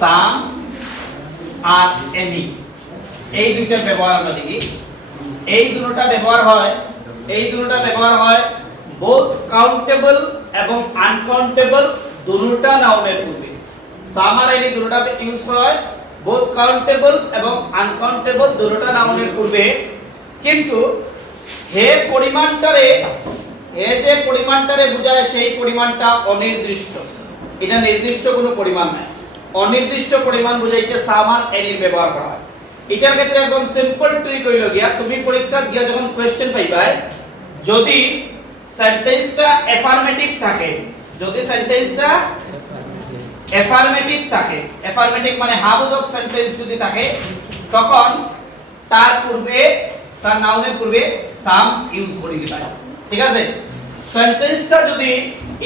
সাম আর any, এই দুইটার ব্যবহার আমরা দেখি। এই দুটোটা ব্যবহার হয় বোথ কাউন্টেবল এবং আনকাউন্টেবল দুটোটা নাউনের পূর্বে। সাম আর এনি দুটোটা ইউজ করা হয় বোথ কাউন্টেবল এবং আনকাউন্টেবল দুটোটা নাউনের পূর্বে। কিন্তু হে যে পরিমাণটারে বোঝায় সেই পরিমাণটা অনির্দিষ্ট, এটা নির্দিষ্ট কোনো পরিমাণ নাই, অনির্দিষ্ট পরিমাণ বুঝাইতে সাম আর এনির ব্যবহার করা হয়। এটার ক্ষেত্রে একদম সিম্পল ট্রিক হইল গিয়া, তুমি পরীক্ষা গিয়া যখন কোশ্চেন পাইবা, যদি সেন্টেন্সটা অ্যাফার্মেটিভ থাকে, যদি সেন্টেন্সটা অ্যাফার্মেটিভ থাকে, অ্যাফার্মেটিভ মানে হাবোধক সেন্টেন্স যদি থাকে, তখন তার পূর্বে, তার নাউনের পূর্বে সাম ইউজ করি দিবা। ঠিক আছে? সেন্টেন্সটা যদি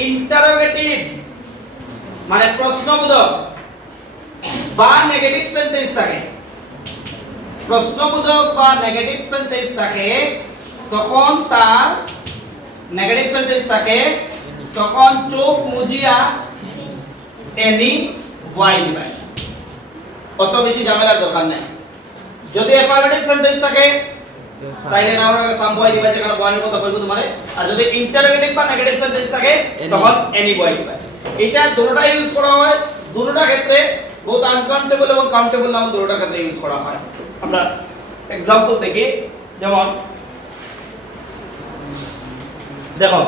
ইন্টারোগেটিভ মানে প্রশ্নবোধক বা নেগেটিভ সেন্টেন্স থাকে, প্রশ্নবোধক বা নেগেটিভ সেন্টেন্স থাকে, তখন তার নেগেটিভ সেন্টেন্স থাকে, তখন চোখ মুজিয়া এনি ওয়াই দিবা। অত বেশি ঝামেলার দরকার নাই। যদি অ্যাফার্মেটিভ সেন্টেন্স থাকে তাইলে না আমরা সাম ওয়াই দিবা, যেখানে ওয়ানের কথা বলবো তোমারে। আর যদি ইন্টারোগেটিভ বা নেগেটিভ সেন্টেন্স থাকে তখন এনি ওয়াই দিবা। এটা দুটোটা ইউজ করা হয়, দুটোটা ক্ষেত্রে বোথ আনকাউন্টেবল এবং কাউন্টেবল নাউন দুটোটা ক্ষেত্রে ইউজ করা হয়। আমরা एग्जांपल দেখি, যেমন দেখো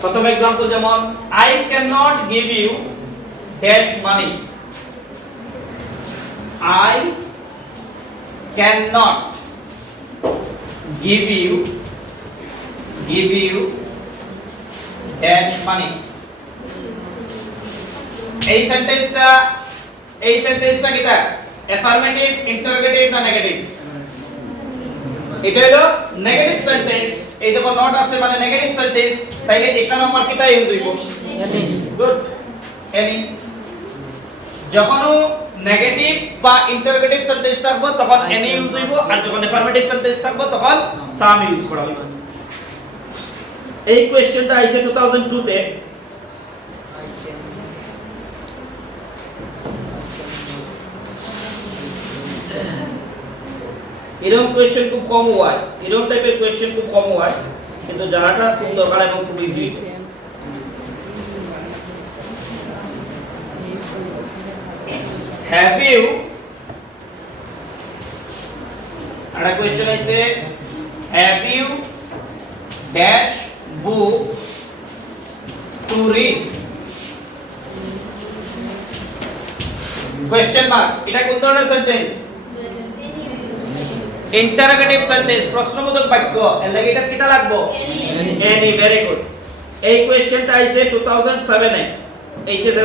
প্রথম एग्जांपल যেমন I cannot give you dash money, I cannot give you dash money। এই সেন্টেন্সটা কিটা অ্যাফার্মেটিভ, ইন্টারোগেটিভ না নেগেটিভ? এটা হলো নেগেটিভ সেন্টেন্স। এই দেখো নট আছে মানে নেগেটিভ সেন্টেন্স, তাইলে এখানে আমার কিটা ইউজ হইব? এনি। Good, any. যখনও নেগেটিভ বা ইন্টারোগেটিভ সেন্টেন্স থাকবে তখন এনি ইউজ হইব, আর যখন অ্যাফার্মেটিভ সেন্টেন্স থাকবে তখন সাম ইউজ করা হইব। এই কোশ্চেনটা আইছে 2002 তে। এরকম কোশ্চেন খুব কম হয়, এরকম টাইপের কোশ্চেন খুব কম হয়, কিন্তু জানাটা খুব দরকার এবং খুব ইজি। হ্যাভ ইউ, একটা কোশ্চেন আছে, have you dash book to read? Question mark. এটা কোন ধরনের সেন্টেন্স? ইন্টারোগেটিভ সেন্টেন্স, প্রশ্নবোধক বাক্য। এর লাগি এটা কিটা লাগবো? এনি। Very good. এই কোশ্চেনটা আইছে 2007 এ এইচএস